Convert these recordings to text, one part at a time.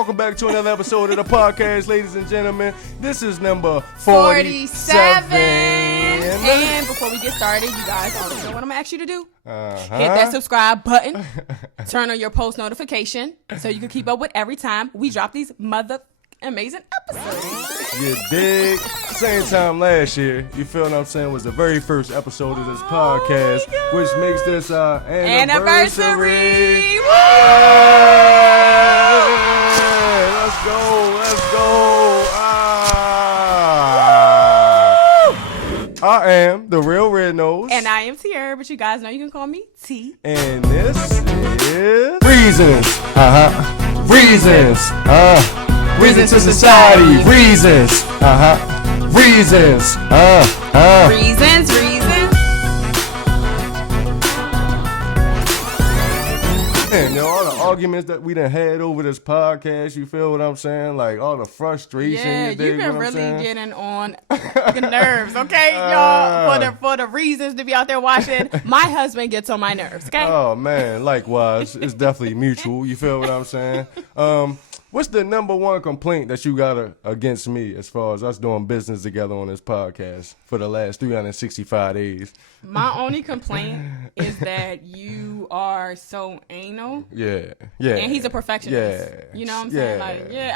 Welcome back to another episode of the podcast, ladies and gentlemen. This is number 47. And before we get started, you guys already know what I'm going to ask you to do. Hit that subscribe button. Turn on your post notification so you can keep up with every time we drop these amazing episodes. You dig? Same time last year, you feel what I'm saying, was the very first episode of this podcast, which makes this our anniversary. Let's go. I am the real Red Nose. And I am Tierra, but you guys know you can call me T. And this is Reasons. Reasons to society. Reasons. Reasons. Reasons. And all the arguments that we done had over this podcast, you feel what I'm saying? Like all the frustration. Yeah, you've been really getting on the nerves, okay, y'all? For the reasons to be out there watching, my husband gets on my nerves, okay? Oh man, likewise, it's definitely mutual. You feel what I'm saying? What's the number one complaint that you got against me as far as us doing business together on this podcast for the last 365 days? My only complaint is that you are so anal. Yeah. And he's a perfectionist. Yeah. You know what I'm saying?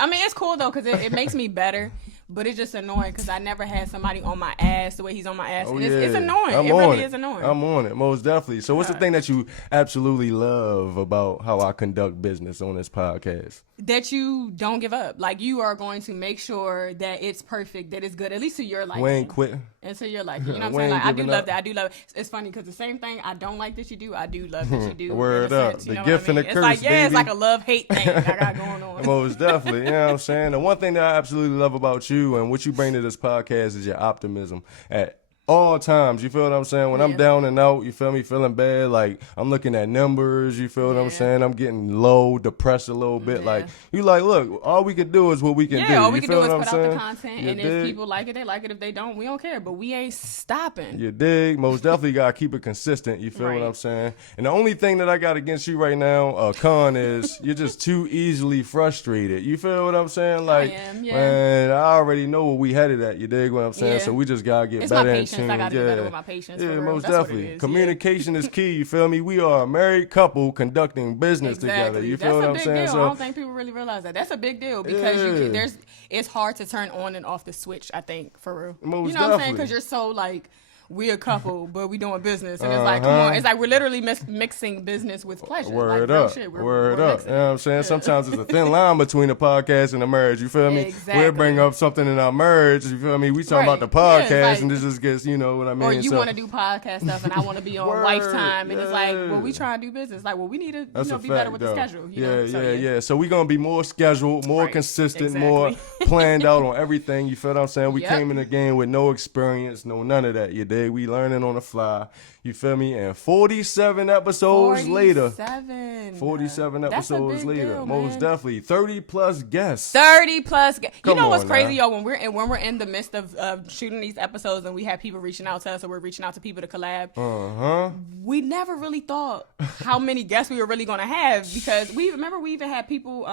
I mean, it's cool though because it makes me better. But it's just annoying because I never had somebody on my ass the way he's on my ass. It's annoying. It really is annoying. I'm on it, most definitely. So what's the thing that you absolutely love about how I conduct business on this podcast? That you don't give up. Like, you are going to make sure that it's perfect, that it's good, at least to your liking. We ain't quitting. And so you're like, you know what I'm saying? Like, I do love that. I do love it. It's funny because the same thing I don't like that you do, I do love that you do. Word up. The gift and the curse, like, baby. It's like a love-hate thing I got going on. Most definitely. You know what I'm saying? The one thing that I absolutely love about you and what you bring to this podcast is your optimism at all times. You feel what I'm saying? When I'm down and out, you feel me, feeling bad, like I'm looking at numbers, you feel what I'm saying? I'm getting low, depressed a little bit. Like, you like, look, all we can do is what we can do. All we you can feel do is what put I'm out saying? the content, and if people like it, they like it. If they don't, we don't care. But we ain't stopping. You dig? Most definitely got to keep it consistent. You feel what I'm saying? And the only thing that I got against you right now, con, is you're just too easily frustrated. You feel what I'm saying? Like, I am, man, I already know where we headed at. You dig what I'm saying? So we just got to get better in tune. I got to get better with my patience. Yeah, most That's definitely. Communication is key. You feel me? We are a married couple conducting business together. You feel what I'm saying? So I don't think people really realize that. That's a big deal because it's hard to turn on and off the switch, I think, for real. Most you know what I'm saying? Because you're so like, we a couple, but we doing business. And it's like, come on. It's like we're literally mixing business with pleasure. Word like, up. Shit, Word up. You know what I'm saying? Sometimes it's a thin line between a podcast and a marriage. You feel me? Exactly. We'll bring up something in our marriage. You feel me? We talking about the podcast and this just gets, you know what I mean? Or you want to do podcast stuff and I want to be on wife time. And it's like, well, we trying to do business. Like, well, we need to be better with the schedule. Yeah. So we going to be more scheduled, more consistent, more planned out on everything. You feel what I'm saying? We came in the game with no experience, none of that. You dig? We learning on the fly. You feel me? And 47 episodes later. 47 episodes later. Deal, most definitely. 30 plus guests. You know what's crazy, y'all? When we're in the midst of shooting these episodes and we have people reaching out to us, or we're reaching out to people to collab. We never really thought how many guests we were really gonna have, because we even had people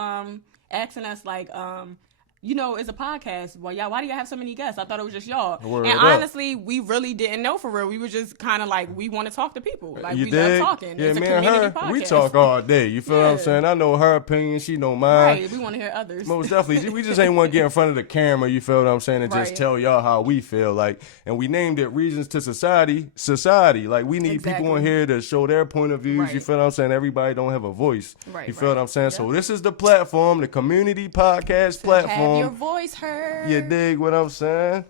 asking us like, you know, it's a podcast. Well, y'all, why do y'all have so many guests? I thought it was just y'all. Honestly, we really didn't know for real. We were just kind of like, we want to talk to people. Like, we love talking. Yeah, it's me a community and her, podcast. we talk all day. You feel what I'm saying? I know her opinion. She know mine. Right, we want to hear others. Most definitely. We just ain't want to get in front of the camera, you feel what I'm saying, and just tell y'all how we feel. Like, and we named it Reasons to Society. Like, we need people in here to show their point of views. You feel what I'm saying? Everybody don't have a voice. You feel what I'm saying? So this is the platform, the community podcast platform. Have your voice heard. You dig what I'm saying?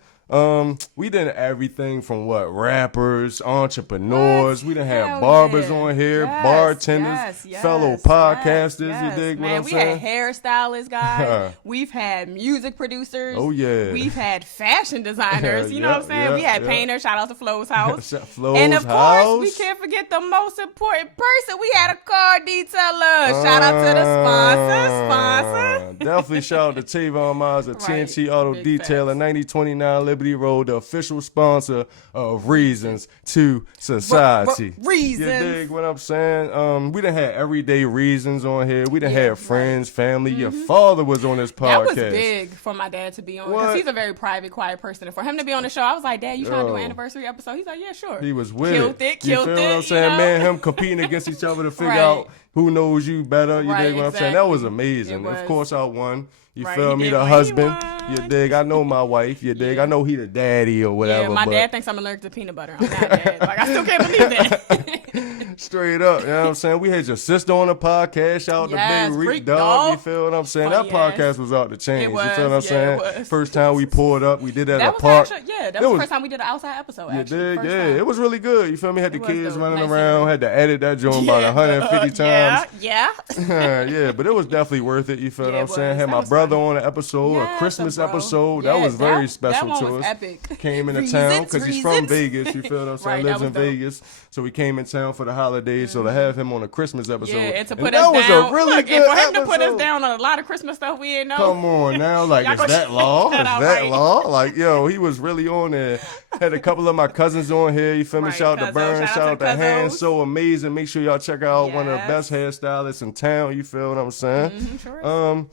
We did everything from rappers, entrepreneurs. We done had barbers on here, bartenders, fellow podcasters. You dig what I'm saying? We had hairstylists, guys. We've had music producers. Oh yeah. We've had fashion designers. You know what I'm saying? We had painters. Shout out to Flo's House. And of course, we can't forget the most important person. We had a car detailer. Shout out to the sponsor. Definitely shout out to Tavon Miles of TNT Auto Detailer, 9029 Liberty Liberty Road, the official sponsor of Reasons to Society. Reasons. You dig what I'm saying? We done had everyday reasons on here. We done had friends, family. Your father was on this podcast. That was big for my dad to be on because he's a very private, quiet person. And for him to be on the show, I was like, Dad, you trying to do an anniversary episode? He's like, yeah, sure. He was with killed it. You feel what I'm saying? Man, him competing against each other to figure out who knows you better. You dig what I'm saying? That was amazing. Of course, I won. You feel me? The husband. You dig? I know my wife. You dig? I know he the daddy or whatever. Yeah, my dad thinks I'm allergic to peanut butter. I'm not dad. Like, I still can't believe that. Straight up. You know what I'm saying? We had your sister on the podcast. Shout out to Big Reek Dog. You feel what I'm saying? That podcast was out to change. You feel what I'm saying? First time we pulled up, we did that at a park. That was the first time we did an outside episode. You dig? Yeah, it was really good. You feel me? Had the kids running around. Had to edit that joint about 150 times. Yeah, but it was definitely worth it. You feel what I'm saying? Had my brother on an episode, a Christmas episode. That was very special to us. Epic. Came into town because he's from Vegas. You feel what I'm saying? Lives in Vegas, so we came in town for the holidays. So to have him on a Christmas episode, and to put us down, a really good and for him to put us down on a lot of Christmas stuff we didn't know. Come on now, like is that law? Is that law? Like yo, he was really on there. Had a couple of my cousins on here. You feel me? Shout out to Burn. Shout out to Hands. So amazing. Make sure y'all check out one of the best hairstylists in town. You feel what I'm saying? Sure.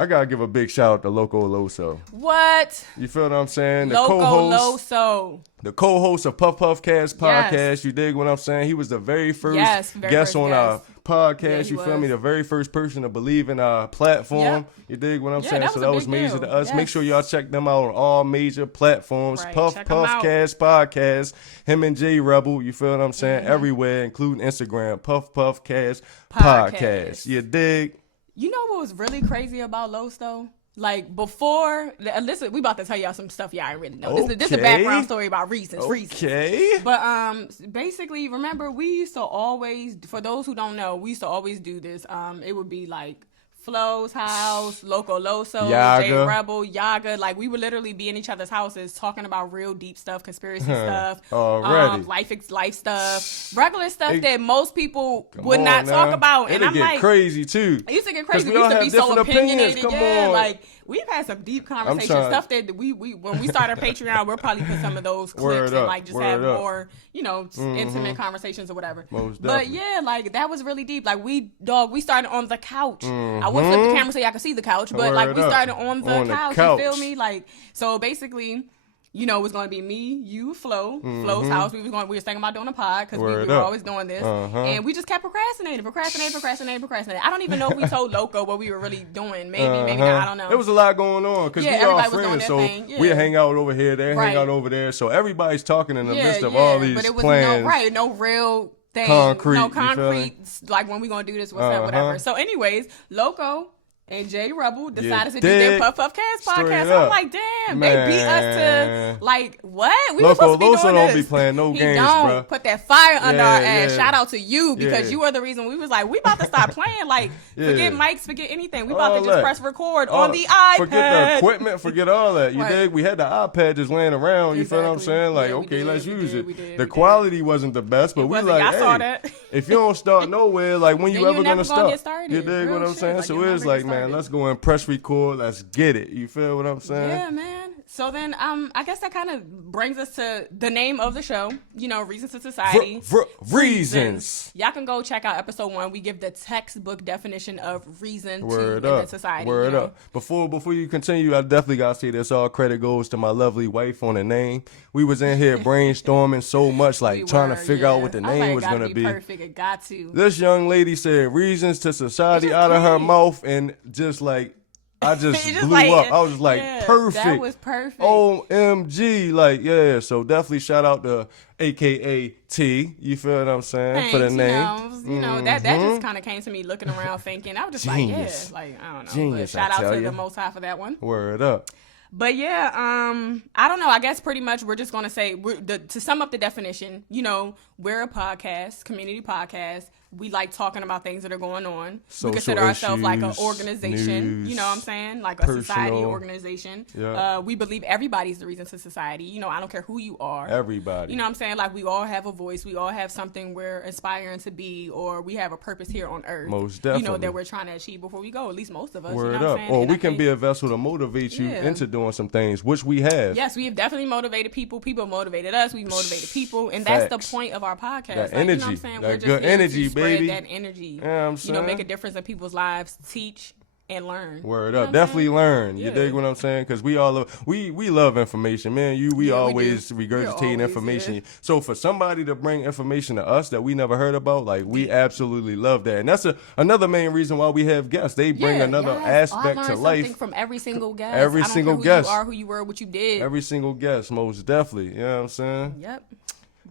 I gotta give a big shout out to Loco Loso. What? You feel what I'm saying? Loco Loso. The co-host of Puff Puff Cast podcast. Yes. You dig what I'm saying? He was the very first guest on our podcast. You feel me? The very first person to believe in our platform. You dig what I'm saying? So that was major to us. Make sure y'all check them out on all major platforms. Puff Puff Cast podcast. Him and J Rebel. You feel what I'm saying? Everywhere, including Instagram. Puff Puff Cast podcast. You dig? You know what was really crazy about Los though? Like before, listen, we about to tell y'all some stuff y'all ain't really know. This is a background story about Reasons. But basically, remember we used to always, for those who don't know, we used to always do this. It would be like Flo's house, Loco Loso, J Rebel, Yagadah. Like we would literally be in each other's houses talking about real deep stuff, conspiracy stuff, life stuff, regular stuff that most people would not talk about. And I'm like, crazy too. It used to get crazy. We used to be so opinionated. Like we've had some deep conversations, stuff that we when we start our Patreon, we'll probably put some of those clips and like just have more, intimate conversations or whatever. But yeah, like that was really deep. Like we started on the couch. I wouldn't flip the camera so y'all could see the couch, but like we started on the couch. You feel me? Like so basically. It was going to be me, you, Flo. Flo's house. We were thinking about doing a pod because we were always doing this. And we just kept procrastinating. I don't even know if we told Loco what we were really doing. Maybe not. I don't know. There was a lot going on because we all friends. So we hang out over here, they hang out over there. So everybody's talking in the midst of all these plans. But it was no real thing. No concrete. Like when we going to do this, what's up, whatever. So anyways, Loco and J Rebel decided to do their Puff Puff Cast podcast. So I'm like, damn, they beat us to like what? We were supposed to be doing this. Don't be playing no games, bro. Put that fire under our ass. Shout out to you because you are the reason we was like, we about to stop playing. Like, forget mics, forget anything. We about to just press record on the iPad. Forget the equipment, forget all that. You dig? We had the iPad just laying around. You feel what I'm saying? Like, okay, let's use it. The quality wasn't the best, but we like, hey, if you don't start nowhere, like when you ever gonna start? You dig what I'm saying? So it's like, man, let's go and press record. Let's get it. You feel what I'm saying? Yeah, man. So then, I guess that kind of brings us to the name of the show. Reasons to Society. Reasons. Y'all can go check out episode 1. We give the textbook definition of reason to society. Word up. Before you continue, I definitely gotta say this. All credit goes to my lovely wife on the name. We was in here brainstorming so much, like trying to figure out what the name was gonna be. Perfect. It got to. This young lady said Reasons to Society out of her mouth, and just like. I just blew up. I was just like, perfect. That was perfect. OMG. Like, yeah. So definitely shout out to AKA T. You feel what I'm saying? Thanks, for the name. That just kind of came to me looking around thinking. I was just Genius. I don't know. Genius, but shout out to the Most High for that one. Word up. But yeah, I don't know. I guess pretty much we're just going to say, to sum up the definition, we're a podcast, community podcast. We like talking about things that are going on. Social we consider ourselves like an issues, organization, news, you know what I'm saying? Like a society personal. organization. Yeah. We believe everybody's the reason to society. You know, I don't care who you are. Everybody. You know what I'm saying? Like, we all have a voice. We all have something we're aspiring to be, or we have a purpose here on earth. Most definitely. You know, that we're trying to achieve before we go. At least most of us. Word you know what up. I'm saying? Or And we I can think, be a vessel to motivate you Yeah. into doing some things, which we have. yes, we have definitely motivated people. People have motivated us. We motivated people. And that's Facts. the point of our podcast. That Like, you know what I'm energy. saying? That We're just good here to energy, spread baby. that energy. You know what I'm You know, make saying? a difference in people's lives, teach and learn. Word You know up. what I'm Definitely saying? learn. You Yeah. dig what I'm saying? Because we all we love information, man. We Yeah, we always do. regurgitating We're always, information. yeah. So for somebody to bring information to us that we never heard about, like, we absolutely love that. And that's another main reason why we have guests. They bring another aspect to life. Something from every single guest. Every I don't single care who guest. you are, who you were, what you did. Every single guest, most definitely. You know what I'm saying? Yep.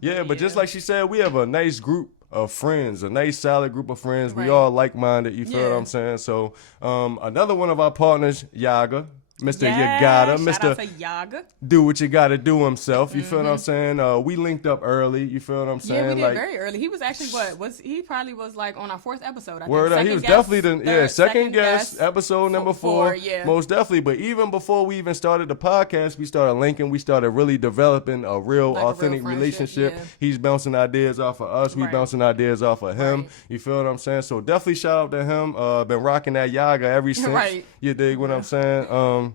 Yeah, but just Yeah. like she said, we have a nice group of friends, a nice solid group of friends. We Right. all like-minded, you feel Yeah. what I'm saying? So another one of our partners, Yagadah, Mr. Yeah, Yagadah, shout out Mr. to Yaga. Do what you gotta do himself, you feel what I'm saying? We linked up early, you feel what I'm saying? Yeah, we did like, very early. He was actually he probably was like on our 4th episode. I think. Word up, he Second was guest, definitely third, second guest, episode number 4, yeah. most definitely. But even before we even started the podcast, we started linking, we started really developing a real Like a real authentic friendship, relationship. yeah. He's bouncing ideas off of us, we Right. bouncing ideas off of him. Right. You feel what I'm saying? So definitely shout out to him. Been rocking that Yaga ever since. Right. You dig what I'm saying?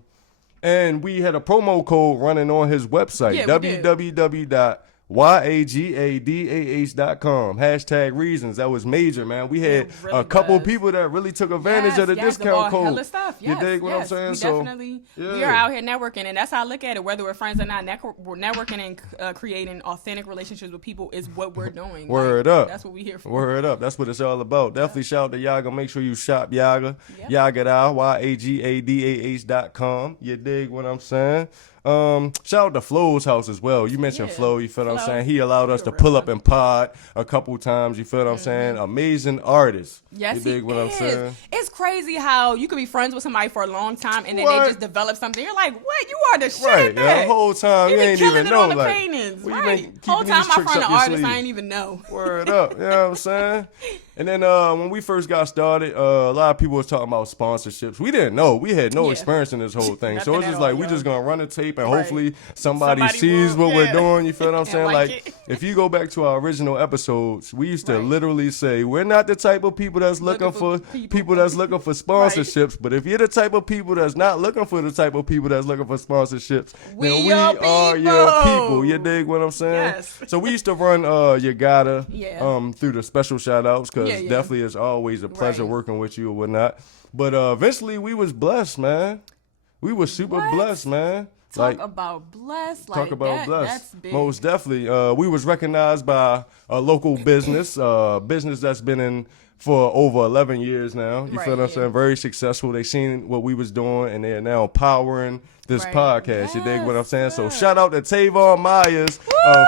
And we had a promo code running on his website, Yeah, we did. www.yagadah.com. Hashtag reasons. That was major, man. We had It really a couple was. people that really took advantage of the discount code. Hella stuff. Yes, you dig what I'm saying? We So definitely we yeah. are out here networking, and that's how I look at it. Whether we're friends or not, we're networking and creating authentic relationships with people is what we're doing. Word Like, up. That's what we here for. Word up. That's what it's all about. Definitely shout out to Yaga. Make sure you shop Yaga. Yep. Yagadah, Yagadah.com. You dig what I'm saying? Shout out to Flo's house as well. You mentioned Yeah. Flo, you feel what I'm Flo. saying? He allowed us He's to a real pull up one. and pod a couple times, you feel what I'm saying? Amazing artist. Yes, you dig he what I'm is. saying? It's crazy how you could be friends with somebody for a long time and then What? they just develop something. You're like, what? You are the shit. Right, man. the whole time you be ain't killing even it know. on the Like, paintings, well, you right? been Whole keeping time these my tricks friend up an your artist, sleeve. I ain't even know. Word up, you know what I'm saying? And then when we first got started, a lot of people was talking about sponsorships. We didn't know. We had no Yeah. experience in this whole thing. So Nothing it's at just all, like, we yo. just going to run a tape and Right. hopefully somebody Somebody sees will, what we're yeah. doing. You feel what I'm And saying? like Like, it. if you go back to our original episodes, we used to Right. literally say, we're not the type of people that's looking for people that's looking for sponsorships. But if you're the type of people that's not looking for the type of people that's looking for sponsorships, We then we your are your people. people. You dig what I'm saying? Yes. So we used to run Yagadah Yeah. through the special shout outs because Yeah, yeah. definitely it's always a pleasure Right. working with you or whatnot. But eventually we was blessed, man. We was super What? blessed, man. Talk about blessed. Like, Talk about blessed. That's big. Most definitely. We was recognized by a local business, business that's been in for over 11 years now. You Right, feel what I'm yeah. saying? Very successful. They seen what we was doing, and they are now powering this Right. podcast. You dig what I'm Yes, saying? So sir. shout out to Tavon Myers of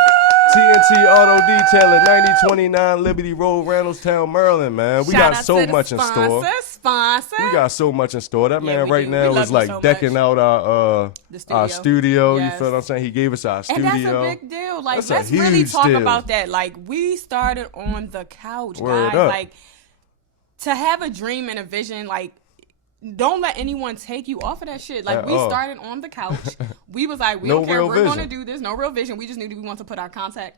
TNT Auto Detail at 9029 Liberty Road, Randallstown, Maryland, man. We Shout got out so to the much in store. Sponsor. We got so much in store. That man we right do. now We love is him like so decking much. out our The studio. You Yes. feel what I'm saying? He gave us our And studio. that's a big deal. Like, That's a let's really huge talk deal. about that. Like, we started on the couch, Word guys. up. Like, to have a dream and a vision, like, don't let anyone take you off of that shit. Like, At we all. started on the couch. We was like, we No don't care. real We're going to vision. do this. No real vision. We just knew that we want to put our content,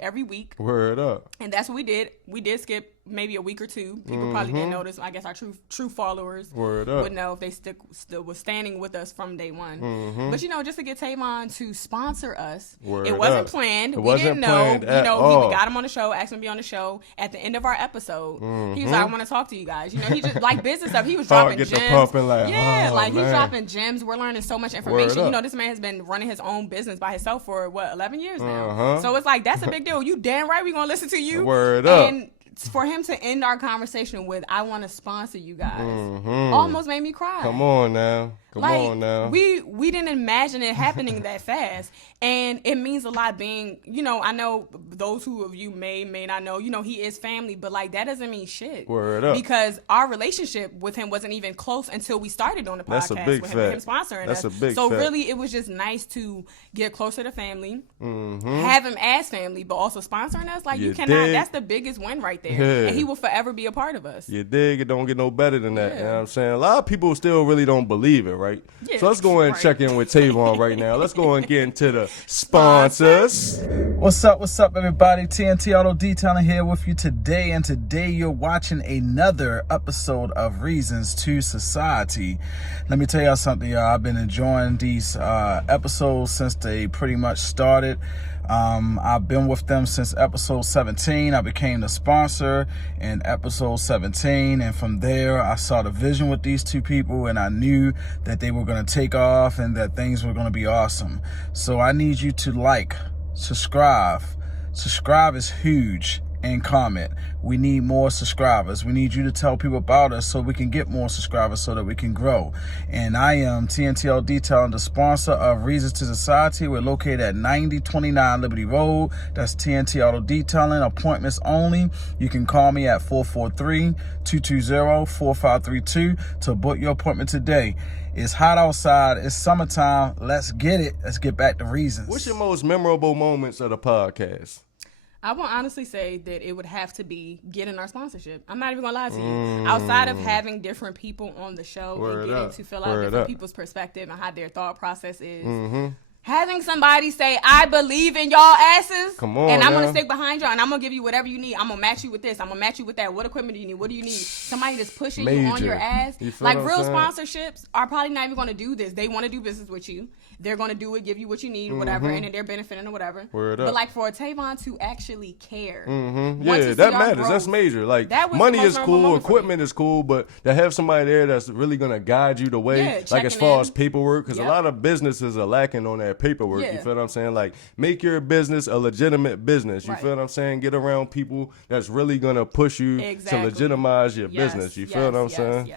every week. Word up. And that's what we did. We did skip maybe a week or two. People probably didn't notice. I guess our true followers Word up. would know if they still was standing with us from day one. But just to get Tavon to sponsor us, Word it wasn't up. planned. It We wasn't didn't know. planned at all. We got him on the show, asked him to be on the show. At the end of our episode, he was like, "I want to talk to you guys." He just like business stuff. He was dropping get the gems. pumping like, yeah, oh, like he's man. dropping gems. We're learning so much information. Word up. This man has been running his own business by himself for 11 years now. Uh-huh. So it's like that's a big deal. You damn right we gonna listen to you. Word up. And for him to end our conversation with, "I want to sponsor you guys," almost made me cry. Come on now. Come on now. We didn't imagine it happening that fast. And it means a lot being, I know those who of you may not know, he is family, but like that doesn't mean shit. Word up. Because our relationship with him wasn't even close until we started on the podcast. That's a big with fact. him sponsoring That's us. a big so fact. really it was just nice to get closer to family, have him as family, but also sponsoring us. Like you cannot, that's the biggest win right there. Yeah. And he will forever be a part of us. You dig? It don't get no better than that. You know what I'm saying? A lot of people still really don't believe it, right? Yeah, so let's go ahead and check in with Tavon right now. Let's go and get into the sponsors. What's up, everybody? TNT Auto Detailing here with you today. And today you're watching another episode of Reasons2society. Let me tell y'all something, y'all. I've been enjoying these episodes since they pretty much started. I've been with them since episode 17. I became the sponsor in episode 17, and from there I saw the vision with these two people, and I knew that they were going to take off and that things were going to be awesome. So I need you to like, subscribe is huge, and comment. We need more subscribers. We need you to tell people about us so we can get more subscribers so that we can grow. And I am TNTL Detailing, the sponsor of Reasons2society. We're located at 9029 Liberty Road. That's TNT Auto Detailing. Appointments only. You can call me at 443-220-4532 to book your appointment today. It's hot outside. It's summertime. Let's get it. Let's get back to Reasons. What's your most memorable moments of the podcast? I will honestly say that it would have to be getting our sponsorship. I'm not even gonna lie to you. Outside of having different people on the show and getting to fill out different people's perspective and how their thought process is, having somebody say, I believe in y'all asses, Come on, and I'm now. gonna stick behind y'all, and I'm gonna give you whatever you need. I'm gonna match you with this. I'm gonna match you with that. What equipment do you need? What do you need? Somebody that's pushing you on your ass. Like real sponsorships are probably not even gonna do this. They want to do business with you. They're gonna do it, give you what you need, whatever, and then they're benefiting or whatever. But like for Tavon to actually care, yeah, that matters. Growth, that's major. Like money is cool, equipment is cool, but to have somebody there that's really gonna guide you the way, like as far as paperwork, because a lot of businesses are lacking on that paperwork. You feel what I'm saying? Like make your business a legitimate business. You feel what I'm saying? Get around people that's really gonna push you to legitimize your business. You feel what I'm saying?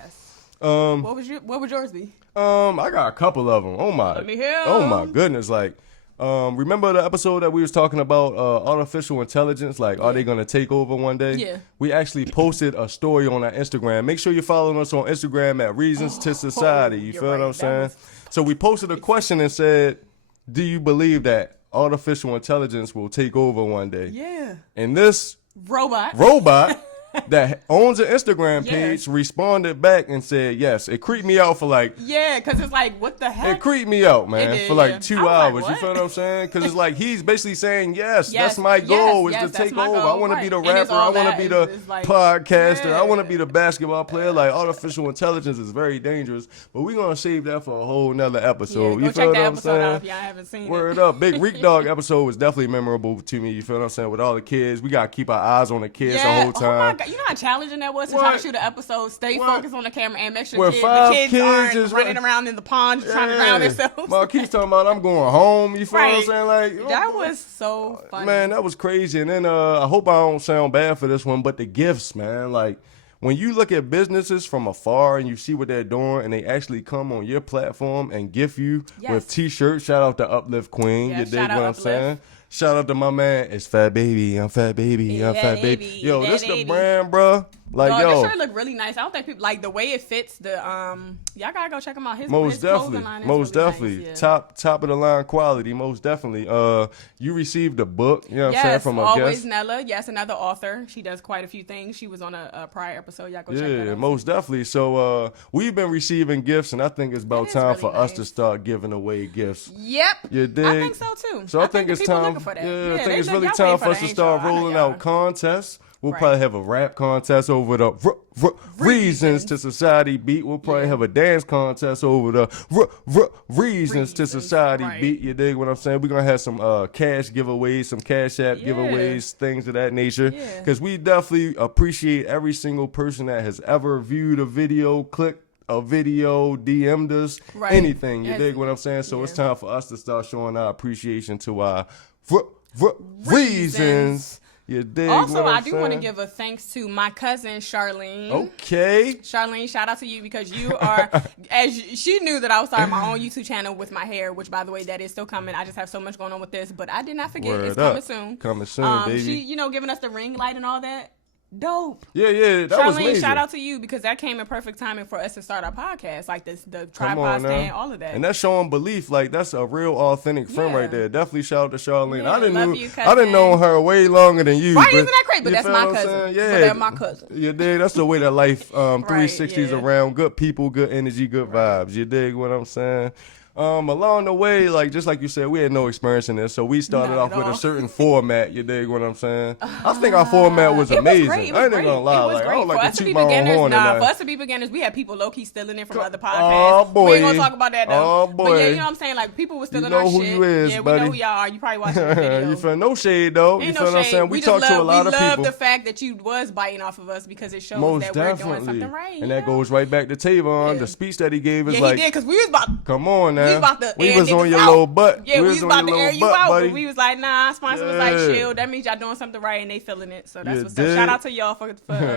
What would yours be? I got a couple of them. Let me hear 'em. Oh my goodness! Like, remember the episode that we was talking about artificial intelligence? Like, are they gonna take over one day? Yeah. We actually posted a story on our Instagram. Make sure you're following us on Instagram at Reasons2society. You feel what I'm saying? So we posted a question and said, "Do you believe that artificial intelligence will take over one day?" Yeah. And this robot that owns an Instagram page responded back and said yes. It creeped me out for like because it's like, what the heck? It creeped me out, man, for like 2 hours. Like, you feel what I'm saying? Because it's like he's basically saying yes, that's my goal is to take over. I want to be the rapper. I want to be the podcaster. I want to be the basketball player. Like artificial intelligence is very dangerous, but we're gonna save that for a whole nother episode. You feel what I'm saying? Out if y'all haven't seen Word up, Big Reek Dog episode was definitely memorable to me. You feel what I'm saying? With all the kids, we gotta keep our eyes on the kids the whole time. Oh my God. You know how challenging that was to try to shoot an episode, stay focused on the camera, and make sure Where the kids aren't just running around in the pond trying to drown themselves. Marquise talking about I'm going home. You feel what I'm saying? Like that was so funny. Man, that was crazy. And then I hope I don't sound bad for this one, but the gifts, man. Like when you look at businesses from afar and you see what they're doing, and they actually come on your platform and gift you with T-shirts. Shout out to Uplift Queen. You dig what I'm saying? Shout out to my man. It's Fat Baby. I'm Fat Baby. I'm Fat Baby. Yo, this the brand, bro. Like, yo, this shirt look really nice. I don't think people like the way it fits. The y'all gotta go check him out. His definitely, line most really definitely, nice, top of the line quality. Most definitely. You received a book. You know what I'm saying, from a always guest. Nella. Yes, another author. She does quite a few things. She was on a prior episode. Y'all go check that out. Yeah, most definitely. So we've been receiving gifts, and I think it's about time really for us to start giving away gifts. Yep. You dig? I think so too. So I think it's time. For that. Yeah, I think it's really time for us to start rolling out contests. We'll probably have a rap contest over the Reasons2society beat. We'll probably have a dance contest over the Reasons2society beat. You dig what I'm saying? We're going to have some cash giveaways, some Cash App giveaways, things of that nature. Because we definitely appreciate every single person that has ever viewed a video, clicked a video, DM'd us, anything. You dig what I'm saying? So it's time for us to start showing our appreciation to our Reasons You dig Also, what I'm I do want to saying? give a thanks to my cousin Charlene. Okay. Charlene, shout out to you because you are, she knew that I was starting my own YouTube channel with my hair, which by the way, that is still coming. I just have so much going on with this, but I did not forget. Word It's up. coming soon. Coming soon, baby. She, giving us the ring light and all that. Dope. Yeah, that Charlene, was amazing. shout out to you because that came in perfect timing for us to start our podcast, like the Come tripod on stand, now. all of that. And that's showing belief. Like, that's a real authentic friend Yeah. right there. Definitely shout out to Charlene. Yeah, I didn't love know you, I didn't know cousin. her way longer than you. Right? but- Isn't that great? But you that's feel my what I'm cousin. saying? But Yeah. they're my cousin. You dig? That's the way that life 360s yeah. around. Good people, good energy, good vibes. You dig what I'm saying? Along the way, like just like you said, we had no experience in this, so we started Not off at with a all. certain format. You dig what I'm saying? I think our format was It amazing. great. It I was ain't great. gonna lie. It was Like, I great. don't For like us to to be toot my own beginners, horn. for and us to be beginners, we had people low key stealing in from other podcasts. Oh, boy. We ain't gonna talk about that though. Oh, boy. But yeah, you know what I'm saying? Like people were stealing know our who shit. you is, yeah, buddy. we know who y'all are. You probably watching the video. You feel no shade though. You Ain't feel no what I'm shade. saying? We just talked to a lot of love people. the fact that you was biting off of us because it shows Most that we're doing definitely. something right. And that goes right back to Tavon. Yeah. The speech that he gave is Yeah, like, he did because we was about. come on now. We was about to We air was on niggas your out. little butt. Yeah, we was on about your to air little you butt, out, buddy. but we was like, nah. Sponsor was like, Yeah. chill. That means y'all doing something right, and they feeling it. So that's You what's up. dig? Shout out to y'all for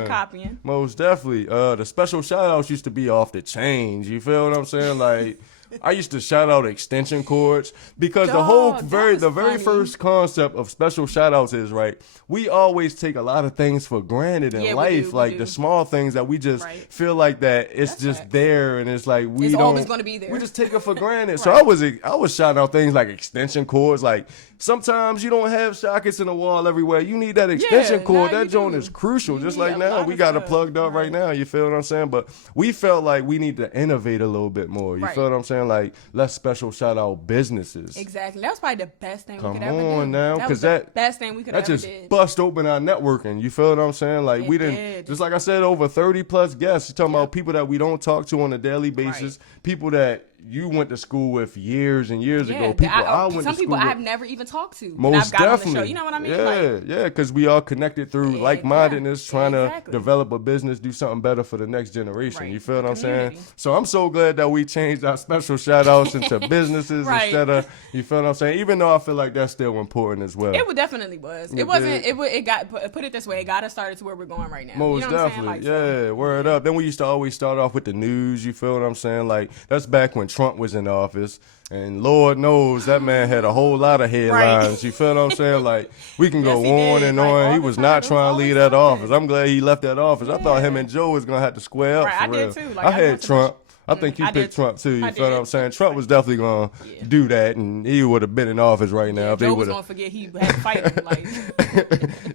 copying. Most definitely. The special shout outs used to be off the chains. You feel what I'm saying? Like, I used to shout out extension cords because the Dog, very that was funny. first concept of special shout outs is right. We always take a lot of things for granted in Yeah, we life, do, like we the do. small things that we just Right. feel like that it's That's just facts. there and it's like we It's don't always gonna be there. We just take it for granted. So Right. I was shouting out things like extension cords. Like sometimes you don't have sockets in the wall everywhere. You need that extension cord. nah, That you joint do. is crucial. You Just need like a now, lot we of got it stuff. plugged up right now. You feel what I'm saying? But we felt like we need to innovate a little bit more. You Right. feel what I'm saying? Like let's special shout out businesses. Exactly. That was probably the best thing Come we could ever do. on now, that 'cause was the that- best thing we could That ever just did. bust open our networking. You feel what I'm saying? Like we It didn't, did. just like I said, over 30 plus guests. You're talking about people that we don't talk to on a daily basis. People that you went to school with years and years ago. People I went to some school people with. I've never even talked to. Most that I've got definitely. on the show. You know what I mean? Yeah, Like, yeah, because we all connected through Yeah, like-mindedness, yeah, trying exactly. to develop a business, do something better for the next generation. Right. You feel what I'm saying? Community. So I'm so glad that we changed our special shout-outs into businesses Right. instead of, you feel what I'm saying? Even though I feel like that's still important as well. it definitely was. It It wasn't. did. It got put it this way. It got us started to where we're going right now. Most you know what definitely, I'm saying? yeah. Word up. Then we used to always start off with the news. You feel what I'm saying? Like that's back when Trump was in office, and Lord knows that man had a whole lot of headlines. You feel what I'm saying? Like we can go Yes, he on did. and Like, on. all He the was time. not It was trying to always leave that something. office. I'm glad he left that office. I thought him Yeah. and Joe was gonna have to square up Right, for I real. did too. Like, I I had wanted to Trump. I think you I picked did. Trump too. You I feel what did. I'm saying? Trump was definitely gonna do that, and he would have been in office right now Yeah, if they Joe would was have. gonna forget he had to fight. Like,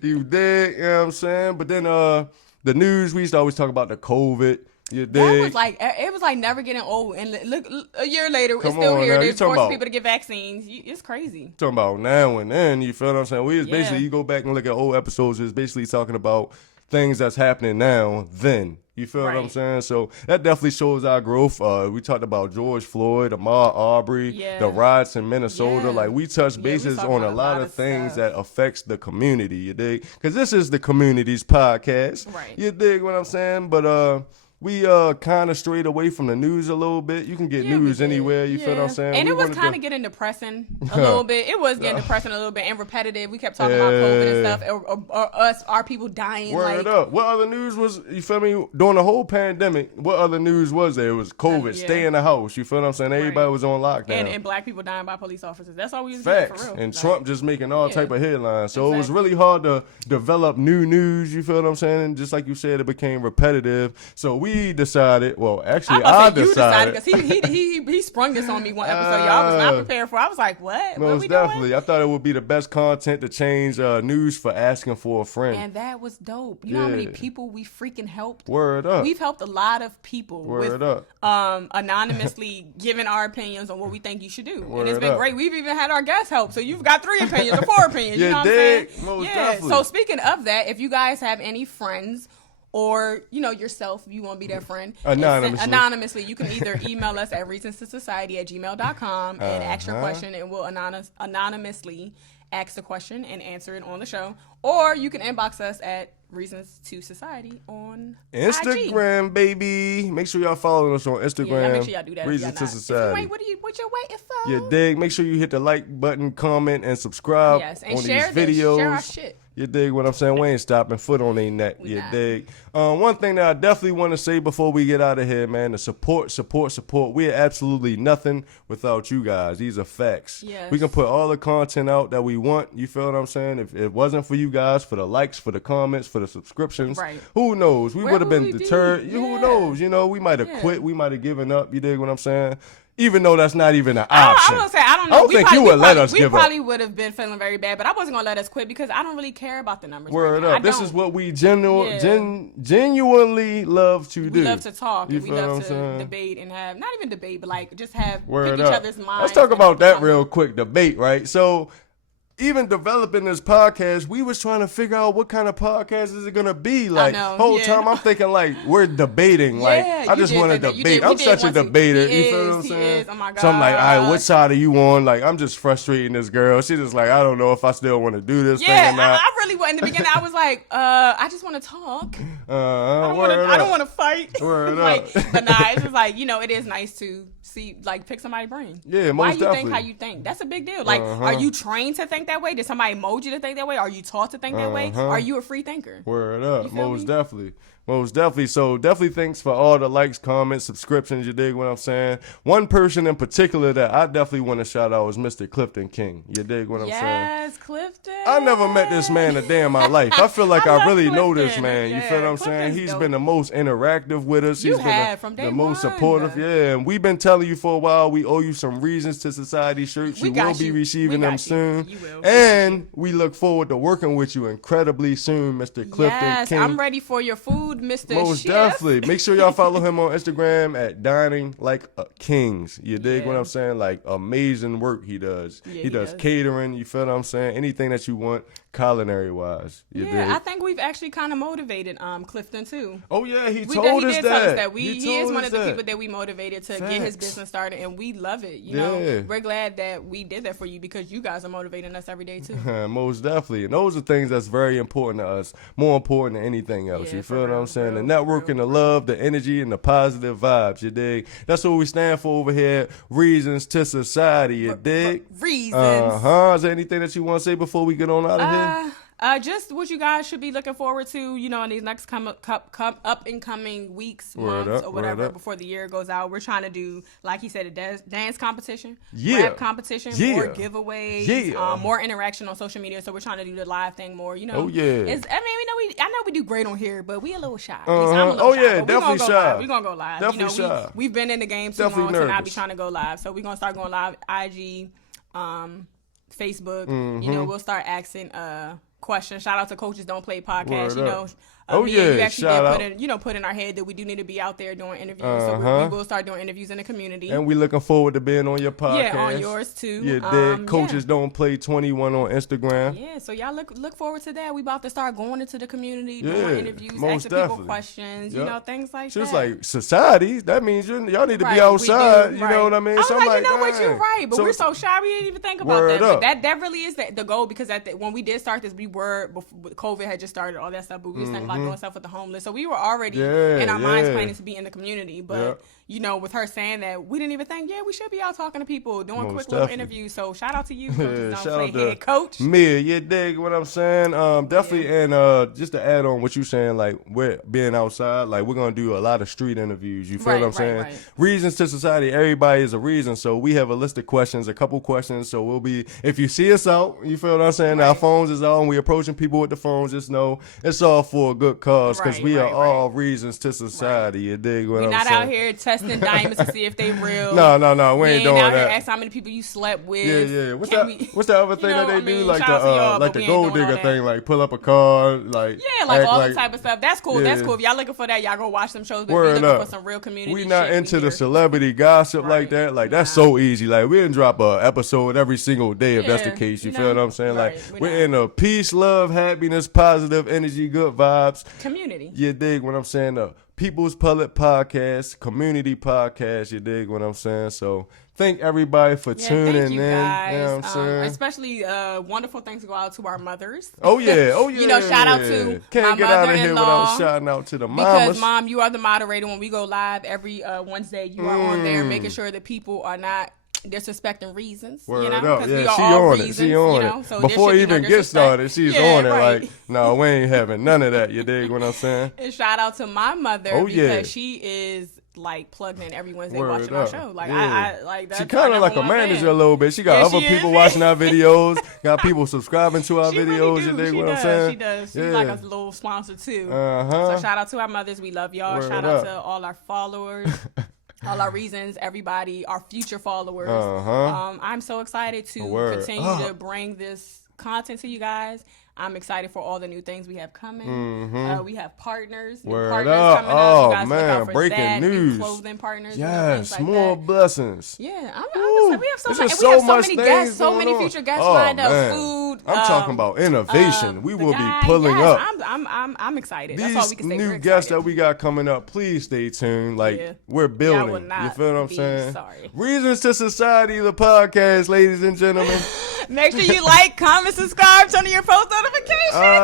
You dig, you know what I'm saying? But then the news, we used to always talk about the COVID. You dig? that was like it was like never getting old. And look, a year later, Come it's still on here. now, They're you talking forcing about- people to get vaccines. It's crazy. Talking about now and then, you feel what I'm saying? We was Yeah. basically, you go back and look at old episodes, it's basically talking about things that's happening now, then. You feel what I'm Right. saying? So that definitely shows our growth. We talked about George Floyd, Ahmaud Arbery, Yeah. the riots in Minnesota. Yeah. Like we touched Yeah, we bases talking on a about lot of things stuff. that affects the community. You dig? Because this is the community's podcast. Right. You dig what I'm saying? But we kind of strayed away from the news a little bit. You can get Yeah, we news did. anywhere. You feel what I'm saying? And We it was wanted kind to- of getting depressing a little bit. It was getting depressing a little bit and repetitive. We kept talking about COVID and Yeah. stuff, or us, our people dying. Word like, up. What other news was, you feel me, during the whole pandemic, what other news was there? It was COVID, Yeah. stay in the house. You feel what I'm saying? Everybody Right. was on lockdown. and black people dying by police officers. That's all we was getting, Facts. for real. And Like, Trump just making all Yeah. type of headlines. So it was Exactly. really hard to develop new news. You feel what I'm saying? And just like you said, it became repetitive. So we decided, well, actually, I decided. because he sprung this on me one episode. Y'all was not prepared for. I was like, what? What Most we definitely. doing? I thought it would be the best content to change news for asking for a friend. And that was dope. You know how many Yeah. people we freaking helped? Word up. We've helped a lot of people Word with up. anonymously giving our opinions on what we think you should do. And it's Word been up. great. We've even had our guests help. So you've got 3 opinions or 4 opinions. You You know what dig? I'm saying? Most yeah. definitely. So speaking of that, if you guys have any friends or, yourself, if you want to be their friend. Anonymously, you can either email us at reasons2society@gmail.com and ask your question, and we'll anonymously ask the question and answer it on the show. Or you can inbox us at Reasons2society on IG. Instagram, baby. Make sure y'all follow us on Instagram. Yeah, make sure y'all do that. if Reason y'all to not. If you Society. ain't, what you waiting for? You dig? Make sure you hit the like button, comment, and subscribe Yes, and on share these videos. Share our shit. You dig what I'm saying? We ain't stopping foot on their neck. You dig? One thing that I definitely want to say before we get out of here, man, the support. We are absolutely nothing without you guys. These are facts. Yes. We can put all the content out that we want. You feel what I'm saying? If it wasn't for you guys, for the likes, for the comments, for the subscriptions, who knows? We would have been deterred. Who knows? You know, we might have quit. We might have given up. You dig what I'm saying? Even though that's not even an option. I'm gonna say, I don't know. I don't think you would let us give up. We probably would have been feeling very bad, but I wasn't gonna let us quit because I don't really care about the numbers. Word up. This is what we genuinely love to do. We love to talk. You and we love to debate and have, not even debate, but like just have pick each other's minds. Let's talk about that real quick, debate, right? So, even developing this podcast, we was trying to figure out what kind of podcast is it gonna be. Like, whole time I'm thinking like we're debating. Like, I just want to debate. I'm such a debater. You feel what I'm saying? Oh my God. So I'm like, all right, what side are you on? Like, I'm just frustrating this girl. She's just like, I don't know if I still want to do this thing or not. I really was. In the beginning, I was like, I just want to talk. I don't want to fight. Like, but nah, it's just like, you know, it is nice to see, like, pick somebody's brain. Yeah, Why you definitely. think how you think? That's a big deal. Like, are you trained to think that way? Did somebody mold you to think that way? Are you taught to think that way? Are you a free thinker? Word up. Most definitely. So definitely thanks for all the likes, comments, subscriptions. You dig what I'm saying? One person in particular that I definitely want to shout out is Mr. Clifton King. You dig what I'm saying? Yes, Clifton. I never met this man a day in my life. I feel like I really know this man. You feel what I'm saying? He's been the most interactive with us. He's been the most supportive. Yeah, and we've been telling you for a while we owe you some Reasons to Society shirts. You will be receiving them soon. You will. And we look forward to working with you incredibly soon, Mr. Clifton King. I'm ready for your food, Mr. Most Chef. definitely. Make sure y'all follow him on Instagram at Dining Like Kings. You dig what I'm saying? Like, amazing work he does. He does catering. You feel what I'm saying? Anything that you want, culinary wise. You dig? I think we've actually kind of motivated Clifton too. Oh yeah, he told us that. He is one of the people that we motivated to get his business started, and we love it. You know, we're glad that we did that for you because you guys are motivating us every day too. Most definitely, and those are things that's very important to us, more important than anything else. You feel what I'm saying? The networking, the love, the energy, and the positive vibes. You dig? That's what we stand for over here. Reasons to Society. You dig? Reasons. Is there anything that you want to say before we get on out of here? Just what you guys should be looking forward to, you know, in these next up and coming weeks, months, or whatever before the year goes out. We're trying to do, like he said, a dance competition, rap competition, more giveaways, more interaction on social media. So we're trying to do the live thing more, you know. Oh yeah. I know we do great on here, but we a little shy. Definitely shy. We're gonna go live. Definitely shy. We've been in the game too long to not be trying to go live. So we're gonna start going live, IG, Facebook. You know, we'll start asking questions. Shout out to Coaches Don't Play podcast. You know, we actually did put in our head that we do need to be out there doing interviews. So we will start doing interviews in the community. And we looking forward to being on your podcast. Yeah, on yours too. Yeah, Coaches Don't Play 21 on Instagram. Yeah, so y'all look forward to that. We about to start going into the community, doing interviews, asking people questions, you know, things like that. Just like society, that means y'all need to be outside. You know what I mean? I'm like, you know what, you're right, but we're so shy we didn't even think about that. But that really is the goal, because when we did start this, COVID had just started, all that stuff, but we was thinking about doing stuff with the homeless. So we were already in our minds planning to be in the community. But, you know, with her saying that, we didn't even think, we should be out talking to people, doing quick little interviews. So shout out to you, Coaches Don't Play head coach. Mia, you dig what I'm saying? Definitely. And just to add on what you're saying, like, we're being outside, like, we're going to do a lot of street interviews. You feel what I'm saying? Right. Reasons to Society, everybody is a reason. So we have a list of questions, a couple questions. So we'll be, if you see us out, you feel what I'm saying? Our phones is on. We approaching people with the phones. Just know it's all for a good cause, because we are all Reasons to Society. You dig what I'm saying? We're not out here testing diamonds to see if they real. No, we ain't doing out that. Here asking how many people you slept with. Yeah. What's the other thing that they do? Like the gold digger thing, like pull up a car, like all the type of stuff. That's cool. That's cool. If y'all looking for that, y'all go watch some shows. But if you're looking for some real community, we not into the celebrity gossip like that. Like that's so easy. Like we didn't drop a episode every single day if that's the case. You feel what I'm saying? Like we're in a peace, love, happiness, positive energy, good vibes community. You dig what I'm saying? People's Public Podcast, community podcast. You dig what I'm saying? So thank everybody for tuning in. Guys. You know what I'm saying? Especially wonderful thanks go out to our mothers. Oh yeah. You know, shout out to Can't get out of here without shouting out to the mamas. Because Mom, you are the moderator when we go live every Wednesday. You are on there making sure that people are not disrespecting Reasons. Word you know, up. Yeah, we are she all on Reasons, it. She on you know? it. So Before there it should be no even get disrespect. started, she's on it. Right. Like, no, we ain't having none of that. You dig what I'm saying? And shout out to my mother because yeah. she is like plugged in every Wednesday Word watching up. our show. Like Yeah. I like that's She kind of like a manager a little bit. She got Yeah, other she people is. watching our videos. Got people subscribing to our She videos. really do. You dig She what I'm does. saying? She does. She's Yeah. like a little sponsor too. Uh-huh. So shout out to our mothers. We love y'all. Word Shout up. out to all our followers. All our Reasons, everybody, our future followers. I'm so excited to Word continue up. to bring this content to you guys. I'm excited for all the new things we have coming. We have partners, new Word partners up. coming up. Oh, You guys look man, out for breaking that. news. New clothing partners. Yes, things like more that. blessings. Yeah, I'm Woo. excited. We have so There's much. just We have so much many things guests, so going many on. future guests Oh, lined up. man. Food. I'm talking about innovation. We will be pulling up. I'm excited. That's all we These can say. new We're guests that excited. we got coming up, please stay tuned. Like, Yeah. we're building. would not You feel what I'm be saying? sorry. Reasons to Society, the podcast, ladies and gentlemen. Make sure you like, comment, subscribe, turn on your post notifications. Ah,